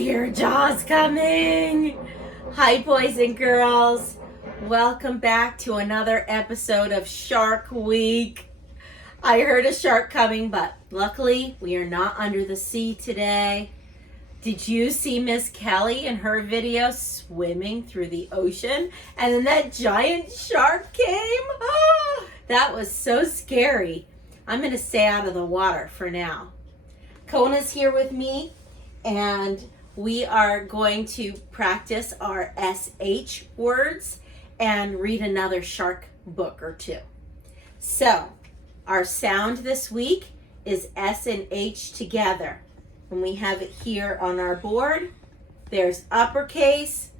hear Jaws coming. Hi, boys and girls. Welcome back to another episode of Shark Week. I heard a shark coming, but luckily we are not under the sea today. Did you see Miss Kelly in her video swimming through the ocean? And then that giant shark came? Oh, that was so scary. I'm going to stay out of the water for now. Kona's here with me, and we are going to practice our SH words and read another shark book or two. So, our sound this week is S and H together. And we have it here on our board. There's uppercase,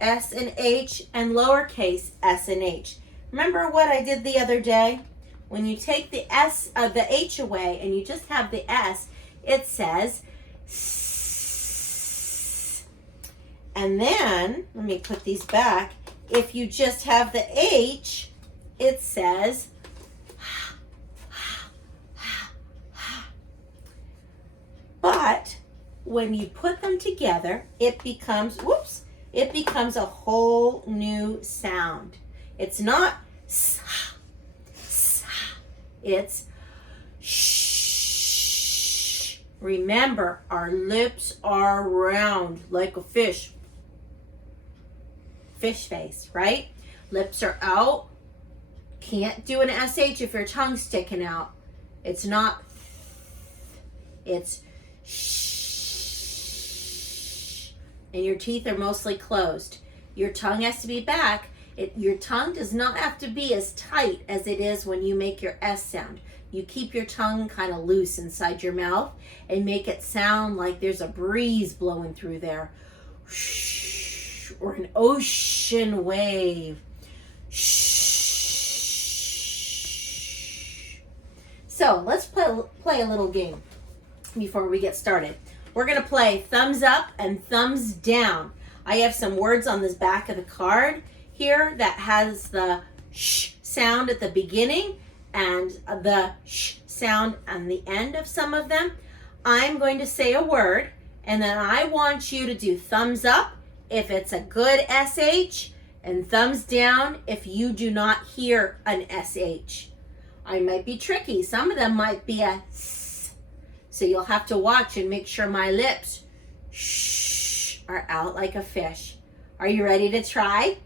S and H, and lowercase S and H. Remember what I did the other day? When you take the H away and you just have the S, it says S. And then, let me put these back. If you just have the H, it says but when you put them together, it becomes, it becomes a whole new sound. It's not s, it's sh. Remember, our lips are round like a fish. Fish face, right? Lips are out. Can't do an SH if your tongue's sticking out. It's not, it's shh. And your teeth are mostly closed. Your tongue has to be back. Your tongue does not have to be as tight as it is when you make your S sound. You keep your tongue kind of loose inside your mouth and make it sound like there's a breeze blowing through there. Shh, or an ocean wave. Shh. So let's play a little game before we get started. We're going to play thumbs up and thumbs down. I have some words on this back of the card here that has the sh sound at the beginning and the sh sound on the end of some of them. I'm going to say a word, and then I want you to do thumbs up if it's a good SH and thumbs down if you do not hear an SH. I might be tricky. Some of them might be a S. So you'll have to watch and make sure my lips shh are out like a fish. Are you ready to try?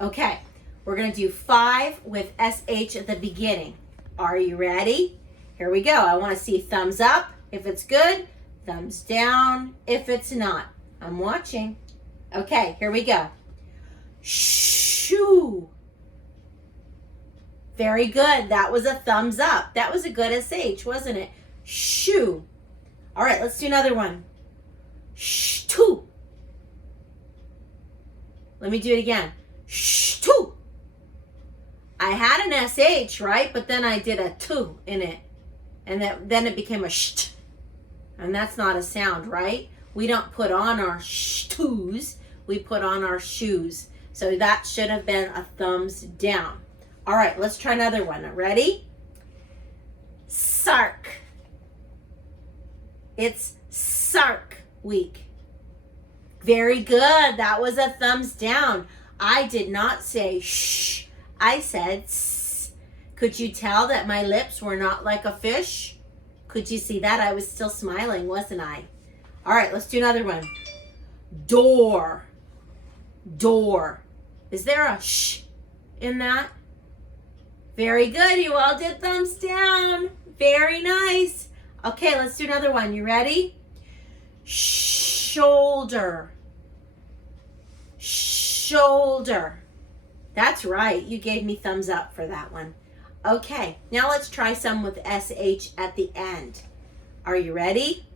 Okay, we're going to do 5 with SH at the beginning. Are you ready? Here we go. I want to see thumbs up if it's good, thumbs down if it's not. I'm watching. Okay, here we go. Shoo. Very good. That was a thumbs up. That was a good SH, wasn't it? Shoo. All right, let's do another one. Shoo. Let me do it again. Shoo. I had an SH, right? But then I did a two in it. And then it became a sh. And that's not a sound, right? We don't put on our shoes. We put on our shoes. So that should have been a thumbs down. All right, let's try another one. Ready? Sark. It's Sark Week. Very good. That was a thumbs down. I did not say shh. I said s. Could you tell that my lips were not like a fish? Could you see that? I was still smiling, wasn't I? All right, let's do another one. Door. Door. Is there a sh in that? Very good. You all did thumbs down. Very nice. Okay, let's do another one. You ready? Shoulder. Shoulder. That's right. You gave me thumbs up for that one. Okay, now let's try some with SH at the end. Are you ready?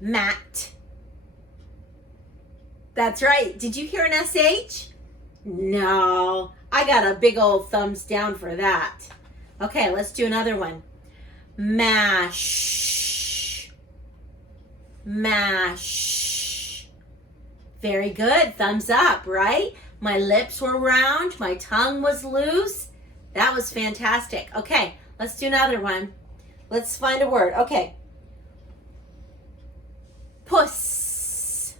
Mat. That's right. Did you hear an SH? No. I got a big old thumbs down for that. Okay, let's do another one. Mash. Mash. Very good. Thumbs up, right? My lips were round. My tongue was loose. That was fantastic. Okay, let's do another one. Let's find a word. Okay. Puss.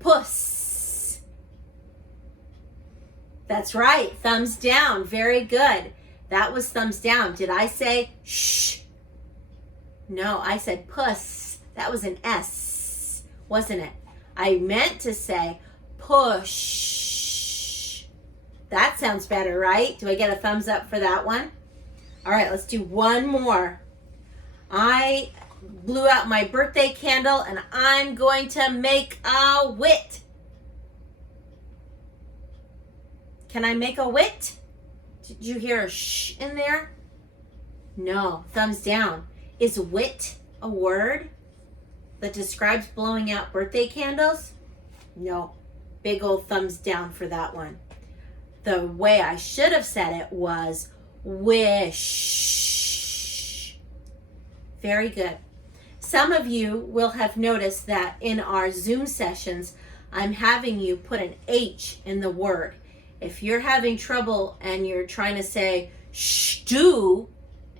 Puss. That's right. Thumbs down. Very good. That was thumbs down. Did I say shh? No, I said puss. That was an S, wasn't it? I meant to say push. That sounds better, right? Do I get a thumbs up for that one? All right, let's do one more. I blew out my birthday candle and I'm going to make a wit. Can I make a wit? Did you hear a shh in there? No, thumbs down. Is wit a word that describes blowing out birthday candles? No, big old thumbs down for that one. The way I should have said it was wish. Very good. Some of you will have noticed that in our Zoom sessions, I'm having you put an H in the word. If you're having trouble and you're trying to say stew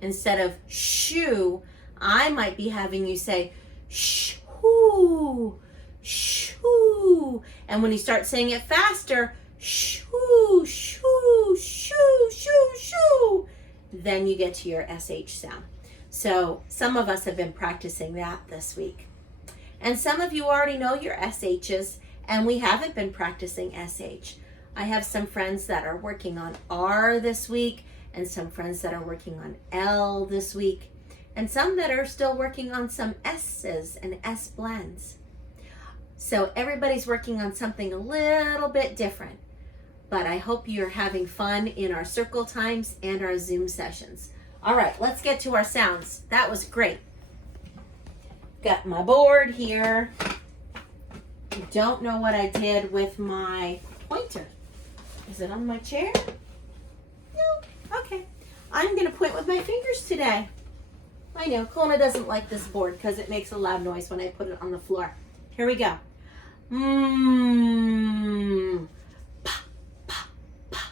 instead of shoe, I might be having you say shoo, shoo. And when you start saying it faster, shoo, shoo, shoo, shoo, shoo, then you get to your SH sound. So some of us have been practicing that this week. And some of you already know your SHs, and we haven't been practicing SH. I have some friends that are working on R this week, and some friends that are working on L this week, and some that are still working on some S's and S blends. So everybody's working on something a little bit different, but I hope you're having fun in our circle times and our Zoom sessions. All right, let's get to our sounds. That was great. Got my board here. I don't know what I did with my pointer. Is it on my chair? No. Okay. I'm going to point with my fingers today. I know, Kona doesn't like this board because it makes a loud noise when I put it on the floor. Here we go. Mmm. Pa, pa, pa.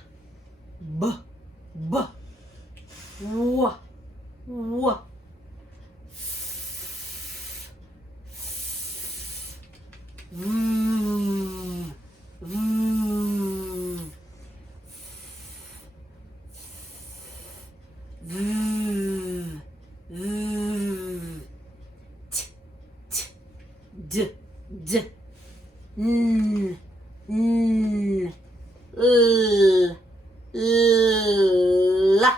B, b. W, w. Mmm. Mmm. T, t, d, d, n, n, l, la,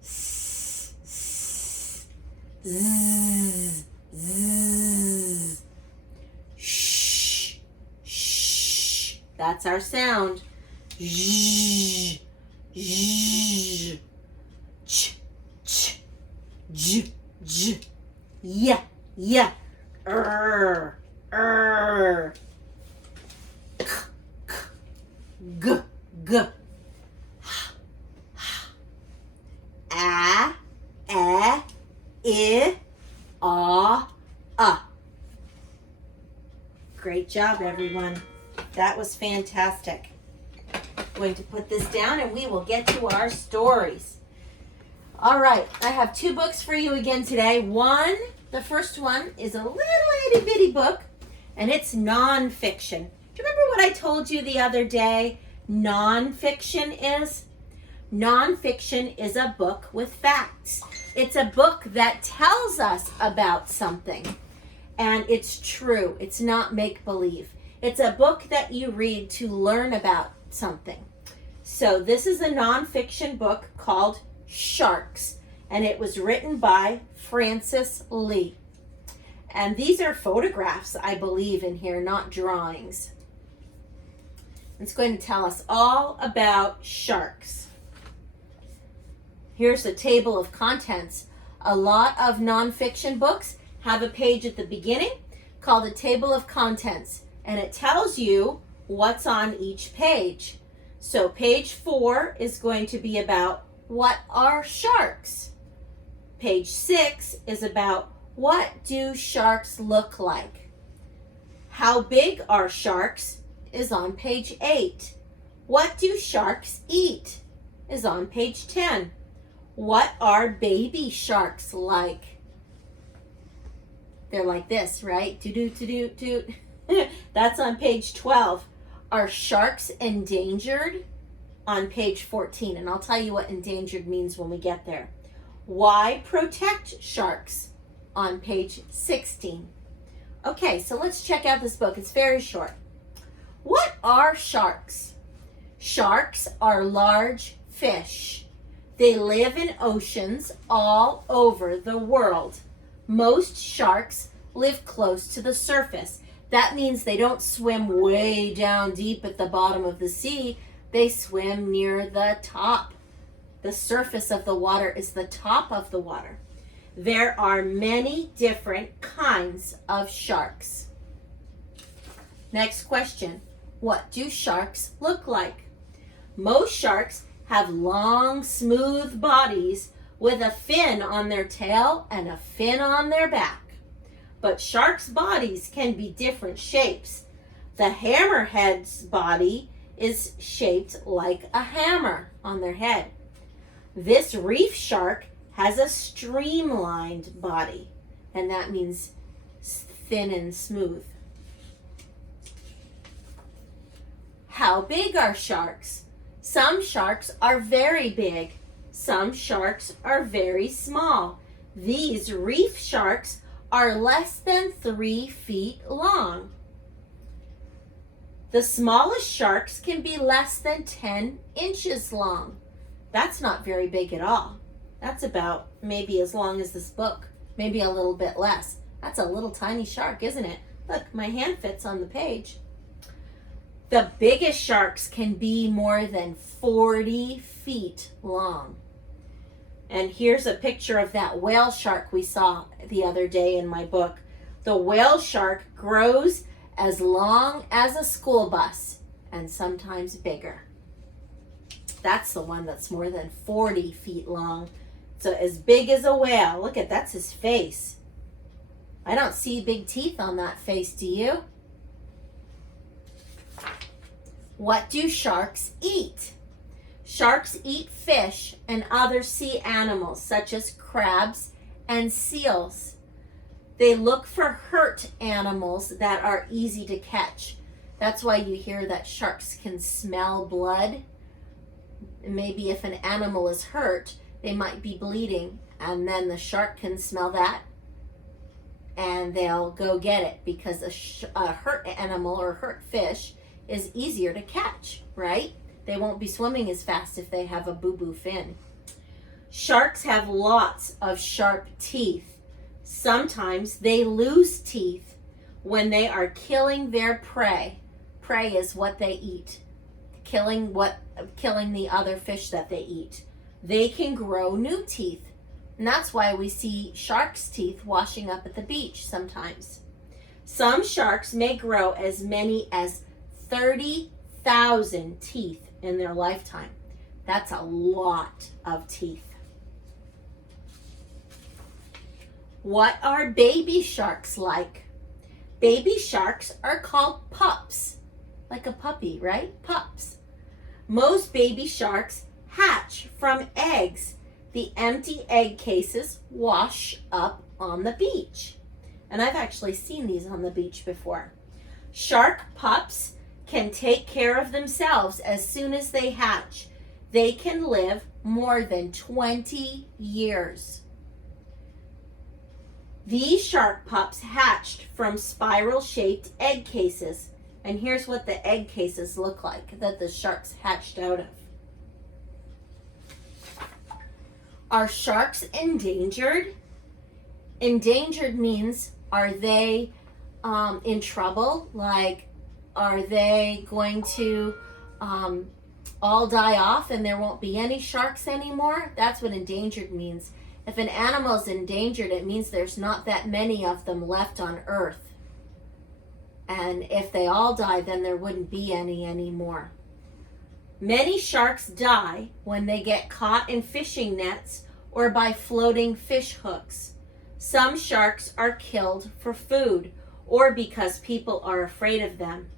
s, s, z, z, sh, sh. That's our sound. Zzz, zzz. Ch, ch, j, j, yeah, yeah, k, k, g, g, h, h, a, I, a. Great job, everyone. That was fantastic. Going to put this down and we will get to our stories. All right, I have two books for you again today. The first one is a little itty bitty book, and it's nonfiction. Do you remember what I told you the other day nonfiction is? Nonfiction is a book with facts. It's a book that tells us about something, and it's true. It's not make-believe. It's a book that you read to learn about something. So this is a nonfiction book called Sharks, and it was written by Francis Lee. And these are photographs, I believe, in here, not drawings. It's going to tell us all about sharks. Here's a table of contents. A lot of nonfiction books have a page at the beginning called a table of contents, and it tells you what's on each page. So page 4 is going to be about what are sharks? Page 6 is about what do sharks look like? How big are sharks is on page 8. What do sharks eat is on page 10. What are baby sharks like? They're like this, right? Do-do-do-do-do. That's on page 12. Are sharks endangered? On page 14. And I'll tell you what endangered means when we get there. Why protect sharks? On page 16. Okay, so let's check out this book. It's very short. What are sharks? Sharks are large fish. They live in oceans all over the world. Most sharks live close to the surface. That means they don't swim way down deep at the bottom of the sea. They swim near the top. The surface of the water is the top of the water. There are many different kinds of sharks. Next question. What do sharks look like? Most sharks have long, smooth bodies with a fin on their tail and a fin on their back. But sharks' bodies can be different shapes. The hammerhead's body is shaped like a hammer on their head. This reef shark has a streamlined body, and that means thin and smooth. How big are sharks? Some sharks are very big. Some sharks are very small. These reef sharks are less than 3 feet long. The smallest sharks can be less than 10 inches long. That's not very big at all. That's about maybe as long as this book, maybe a little bit less. That's a little tiny shark, isn't it? Look, my hand fits on the page. The biggest sharks can be more than 40 feet long. And here's a picture of that whale shark we saw the other day in my book. The whale shark grows as long as a school bus and sometimes bigger. That's the one that's more than 40 feet long. So as big as a whale. Look at, that's his face. I don't see big teeth on that face, do you? What do sharks eat? Sharks eat fish and other sea animals such as crabs and seals. They look for hurt animals that are easy to catch. That's why you hear that sharks can smell blood. Maybe if an animal is hurt, they might be bleeding, and then the shark can smell that and they'll go get it, because a hurt animal or hurt fish is easier to catch, right? They won't be swimming as fast if they have a boo-boo fin. Sharks have lots of sharp teeth. Sometimes they lose teeth when they are killing their prey. Prey is what they eat. Killing the other fish that they eat. They can grow new teeth. And that's why we see sharks' teeth washing up at the beach sometimes. Some sharks may grow as many as 30,000 teeth in their lifetime. That's a lot of teeth. What are baby sharks like? Baby sharks are called pups. Like a puppy, right? Pups. Most baby sharks hatch from eggs. The empty egg cases wash up on the beach. And I've actually seen these on the beach before. Shark pups can take care of themselves as soon as they hatch. They can live more than 20 years. These shark pups hatched from spiral-shaped egg cases. And here's what the egg cases look like that the sharks hatched out of. Are sharks endangered? Endangered means, are they in trouble? Like, are they going to all die off and there won't be any sharks anymore? That's what endangered means. If an animal is endangered, it means there's not that many of them left on Earth. And if they all die, then there wouldn't be any anymore. Many sharks die when they get caught in fishing nets or by floating fish hooks. Some sharks are killed for food or because people are afraid of them.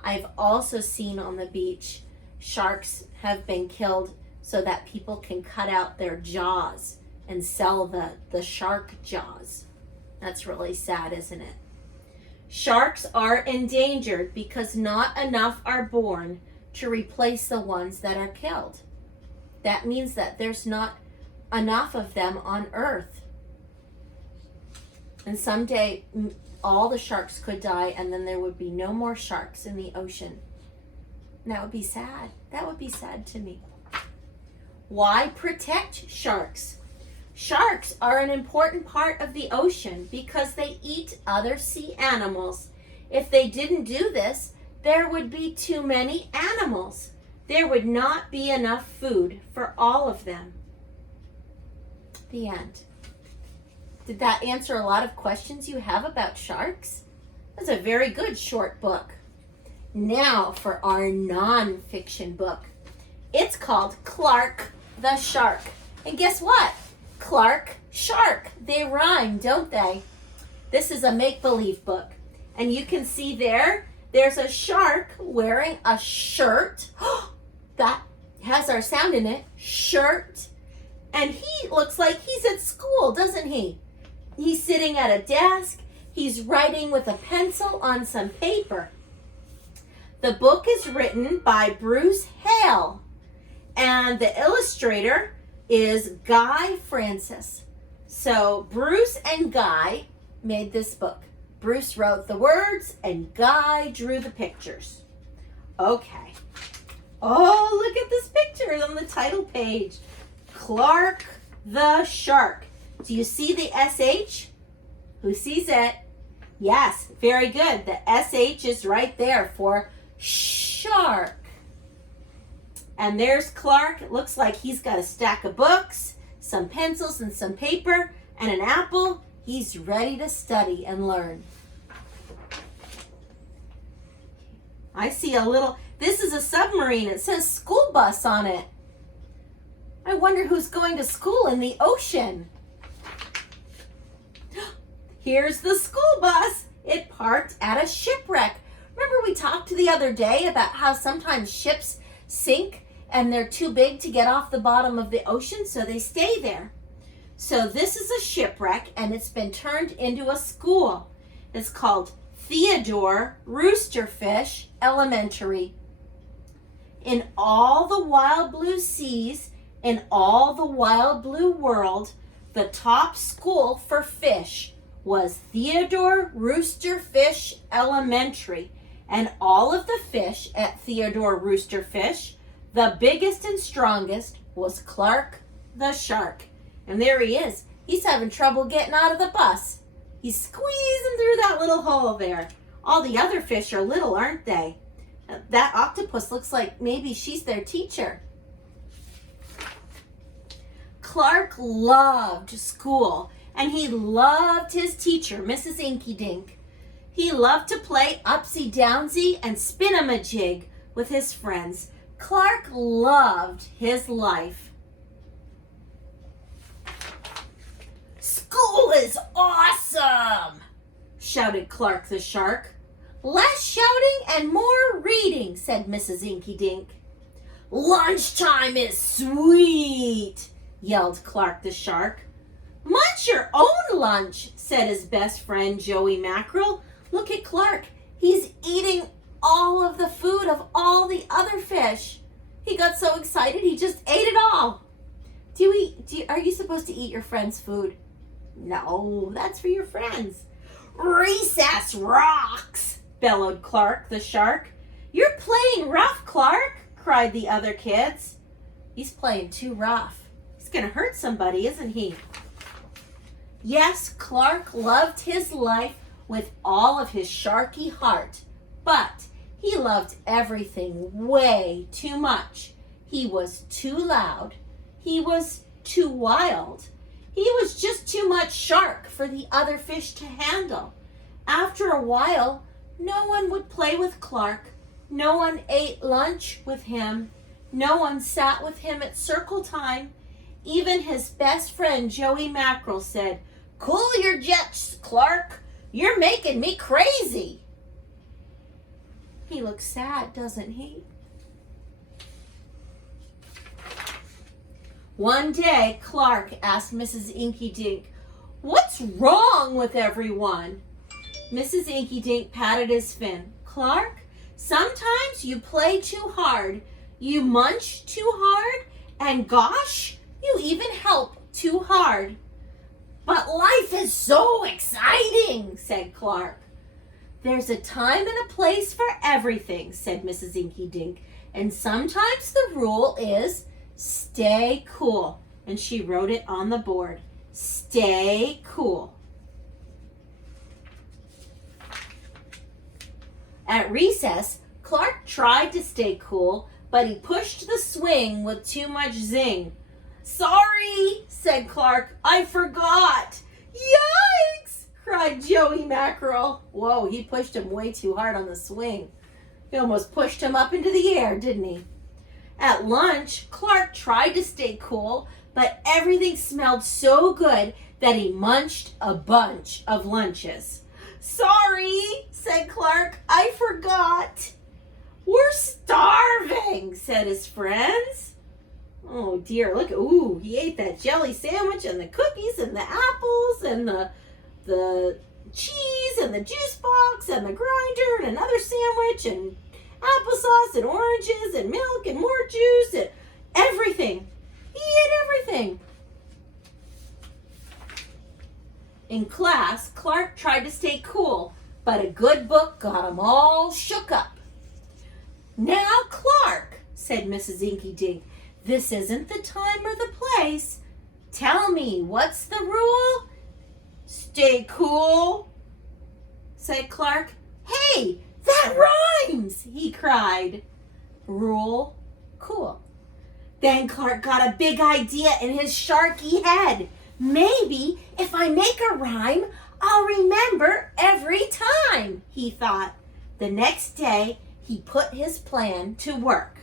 I've also seen on the beach sharks have been killed so that people can cut out their jaws and sell the shark jaws. That's really sad, isn't it? Sharks are endangered because not enough are born to replace the ones that are killed. That means that there's not enough of them on Earth. And someday all the sharks could die and then there would be no more sharks in the ocean. And that would be sad. That would be sad to me. Why protect sharks? Sharks are an important part of the ocean because they eat other sea animals. If they didn't do this, there would be too many animals. There would not be enough food for all of them. The end. Did that answer a lot of questions you have about sharks? That's a very good short book. Now for our non-fiction book. It's called Clark the Shark. And guess what? Clark, shark. They rhyme, don't they? This is a make-believe book. And you can see there's a shark wearing a shirt. That has our sound in it. Shirt. And he looks like he's at school, doesn't he? He's sitting at a desk. He's writing with a pencil on some paper. The book is written by Bruce Hale. And the illustrator is Guy Francis. So Bruce and Guy made this book. Bruce wrote the words and Guy drew the pictures. Okay. Oh, look at this picture on the title page. Clark the Shark. Do you see the SH? Who sees it? Yes, very good. The SH is right there for shark. And there's Clark. It looks like he's got a stack of books, some pencils and some paper, and an apple. He's ready to study and learn. I see this is a submarine. It says school bus on it. I wonder who's going to school in the ocean. Here's the school bus. It parked at a shipwreck. Remember we talked the other day about how sometimes ships sink and they're too big to get off the bottom of the ocean, so they stay there. So this is a shipwreck and it's been turned into a school. It's called Theodore Roosterfish Elementary. In all the wild blue seas, in all the wild blue world, the top school for fish was Theodore Roosterfish Elementary. And all of the fish at Theodore Roosterfish, the biggest and strongest was Clark the Shark. And there he is. He's having trouble getting out of the bus. He's squeezing through that little hole there. All the other fish are little, aren't they? That octopus looks like maybe she's their teacher. Clark loved school, and he loved his teacher, Mrs. Inky Dink. He loved to play upsy-downsy and spin-a-majig with his friends. Clark loved his life. School is awesome, shouted Clark the Shark. Less shouting and more reading, said Mrs. Inky Dink. Lunchtime is sweet, yelled Clark the Shark. Munch your own lunch, said his best friend Joey Mackerel. Look at Clark. He's eating all of the food of all the other fish. He got so excited he just ate it all. Are you supposed to eat your friend's food? No, that's for your friends. Recess rocks, bellowed Clark the Shark. You're playing rough, Clark, cried the other kids. He's playing too rough. He's going to hurt somebody, isn't he? Yes, Clark loved his life with all of his sharky heart, but he loved everything way too much. He was too loud. He was too wild. He was just too much shark for the other fish to handle. After a while, no one would play with Clark. No one ate lunch with him. No one sat with him at circle time. Even his best friend, Joey Mackerel, said, "Cool your jets, Clark. You're making me crazy." He looks sad, doesn't he? One day, Clark asked Mrs. Inky Dink, What's wrong with everyone? Mrs. Inky Dink patted his fin. Clark, sometimes you play too hard. You munch too hard. And gosh, you even help too hard. But life is so exciting, said Clark. There's a time and a place for everything, said Mrs. Inky Dink. And sometimes the rule is stay cool. And she wrote it on the board. Stay cool. At recess, Clark tried to stay cool, but he pushed the swing with too much zing. Sorry, said Clark, I forgot. Yikes, cried Joey Mackerel. Whoa, he pushed him way too hard on the swing. He almost pushed him up into the air, didn't he? At lunch, Clark tried to stay cool, but everything smelled so good that he munched a bunch of lunches. Sorry, said Clark, I forgot. We're starving, said his friends. Oh dear, look, ooh, he ate that jelly sandwich and the cookies and the apples and the cheese and the juice box and the grinder and another sandwich and applesauce and oranges and milk and more juice and everything. He ate everything. In class, Clark tried to stay cool, but a good book got him all shook up. Now, Clark, said Mrs. Inky Dink, this isn't the time or the place. Tell me, what's the rule? Stay cool, said Clark. Hey, that rhymes, he cried. Rule, cool. Then Clark got a big idea in his sharky head. Maybe if I make a rhyme, I'll remember every time, he thought. The next day, he put his plan to work.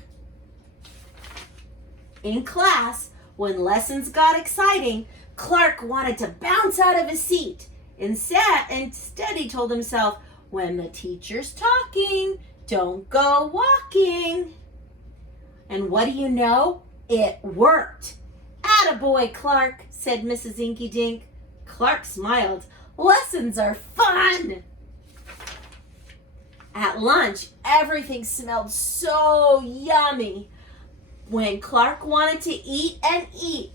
In class, when lessons got exciting, Clark wanted to bounce out of his seat. Instead, he told himself, when the teacher's talking, don't go walking. And what do you know? It worked. Attaboy, Clark, said Mrs. Inky Dink. Clark smiled. Lessons are fun. At lunch, everything smelled so yummy. When Clark wanted to eat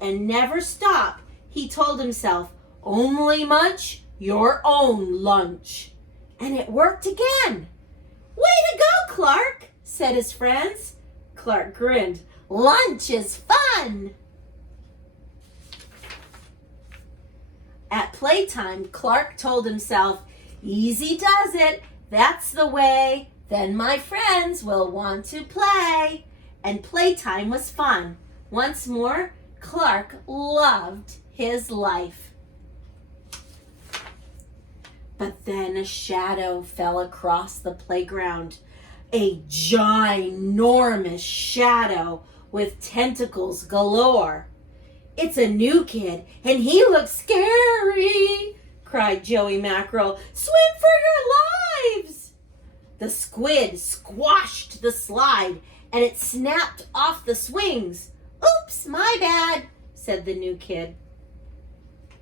and never stop, he told himself, only munch your own lunch. And it worked again. Way to go, Clark, said his friends. Clark grinned. Lunch is fun. At playtime, Clark told himself, easy does it. That's the way. Then my friends will want to play. And playtime was fun. Once more, Clark loved his life. But then a shadow fell across the playground. A ginormous shadow with tentacles galore. It's a new kid, and he looks scary, cried Joey Mackerel. Swim for your lives! The squid squashed the slide, and it snapped off the swings. Oops, my bad, said the new kid.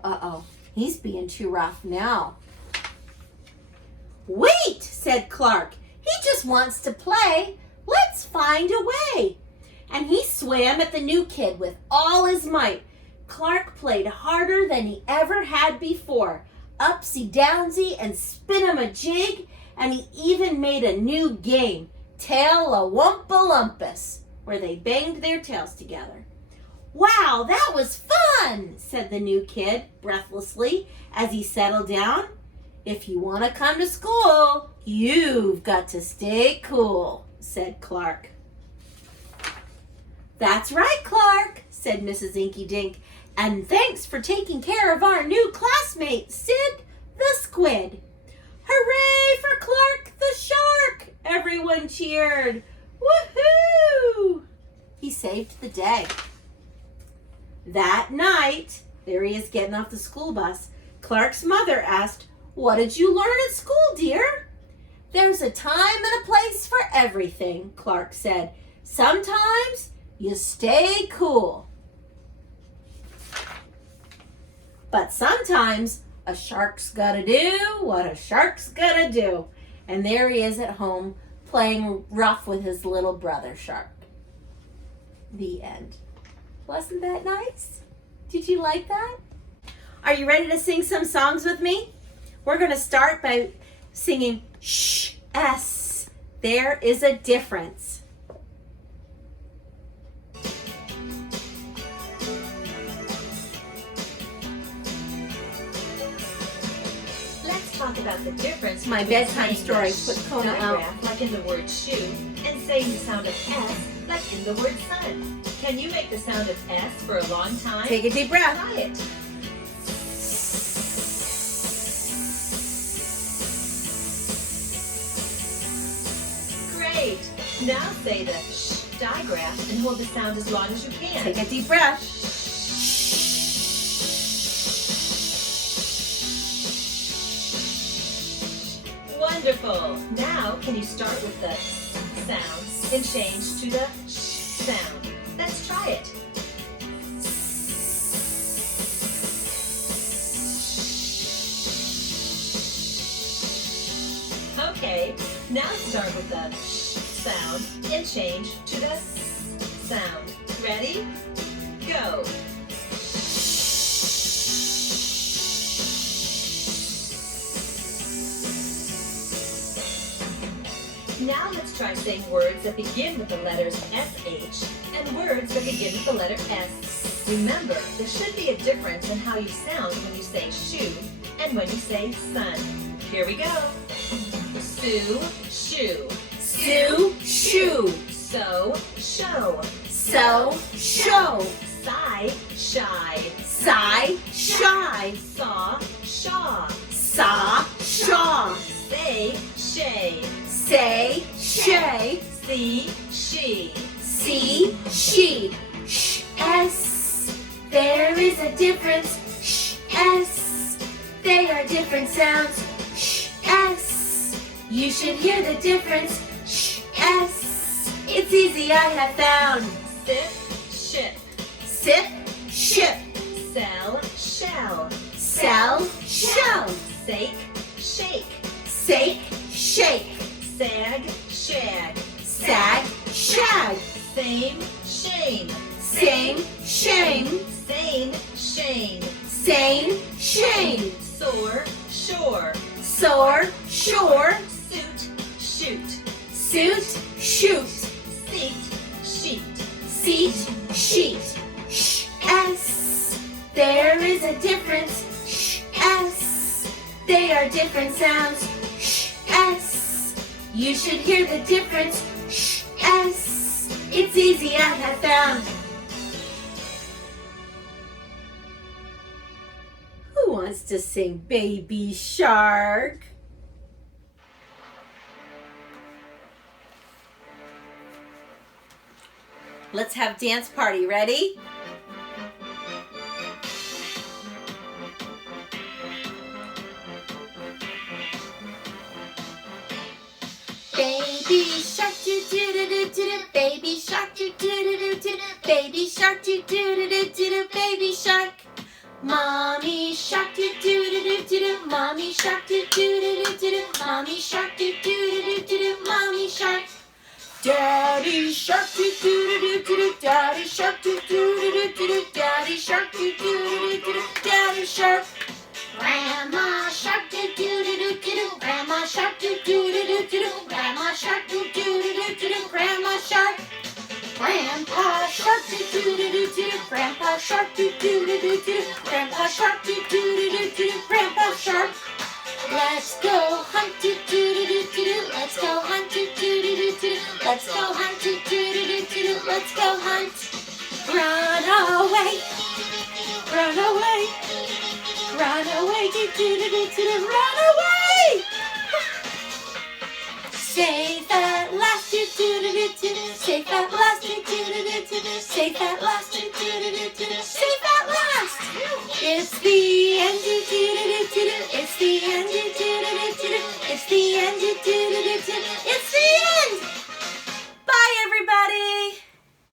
Uh-oh, he's being too rough now. Wait, said Clark. He just wants to play. Let's find a way. And he swam at the new kid with all his might. Clark played harder than he ever had before. Upsy-downsy and spin-em-a-jig, and he even made a new game, Tail-a-Wumpa-Lumpus, where they banged their tails together. Wow, that was fun, said the new kid breathlessly as he settled down. If you want to come to school, you've got to stay cool, said Clark. That's right, Clark, said Mrs. Inky Dink. And thanks for taking care of our new classmate, Sid the Squid. Hooray for Clark the Shark! Everyone cheered. Woohoo! He saved the day. That night, there he is getting off the school bus, Clark's mother asked, what did you learn at school, dear? There's a time and a place for everything, Clark said. Sometimes you stay cool. But sometimes a shark's gotta do what a shark's gotta do. And there he is at home playing rough with his little brother shark. The end. Wasn't that nice? Did you like that? Are you ready to sing some songs with me? We're going to start by singing S. There is a difference. Let's talk about the difference. My between bedtime saying story. the Put Kona out. digraph, like in the word shoe, and saying the sound of S, like in the word sun. Can you make the sound of S for a long time? Take a deep breath. Try it. Great. Now say the sh digraph and hold the sound as long as you can. Take a deep breath. Wonderful. Now, can you start with the sound and change to the sh sound? Let's try it. Okay, now start with the sh sound and change to the s sound. Ready? Go. Now let's try saying words that begin with the letters SH and words that begin with the letter S. Remember, there should be a difference in how you sound when you say shoe and when you say sun. Here we go. Sue, shoe. Sue, shoe. So, show. So, show. Sigh, shy. Sigh, shy. Saw, shaw. Saw, shaw. Say, shay. Say, shay. See, she. See, she. S. There is a difference. S. They are different sounds. S. You should hear the difference. S. It's easy, I have found. Sip, ship. Sip, ship. Sell, shell. Sell, shell. Sake, shake. Sake, shake. Sag, shag. Sag, shag. Same, shame. Same, shame. Sane, shame. Sane, shame. Sore, shore. Sore, shore. Suit, shoot. Suit, shoot. Seat, sheet. Seat, sheet. S. There is a difference. S. They are different sounds. S. You should hear the difference. S. It's easy, I have found. Who wants to sing Baby Shark? Let's have dance party. Ready? Baby shark do do do do do, baby shark do do do do do, baby shark do do do do do, baby shark. Mommy shark do do do do do, mommy shark do do do do do, mommy shark do do do do do, mommy shark. Daddy shark do do do do do, daddy shark do do do do do, daddy shark do do do do do, daddy shark. Grandma shark do do do do do, grandma shark do do do do do, grandma shark do do do do do, grandma shark. Grandpa shark do do do do do, grandpa shark do do do do do, grandpa shark do do do do do, grandpa shark. Let's go hunt do do do do do, let's go hunt do do do do do, let's go hunt do do do do do, let's go hunt. Run away, run away. Run away, do do do do do, run away! Safe at last, do do do do do, safe at last, do do do do do, safe at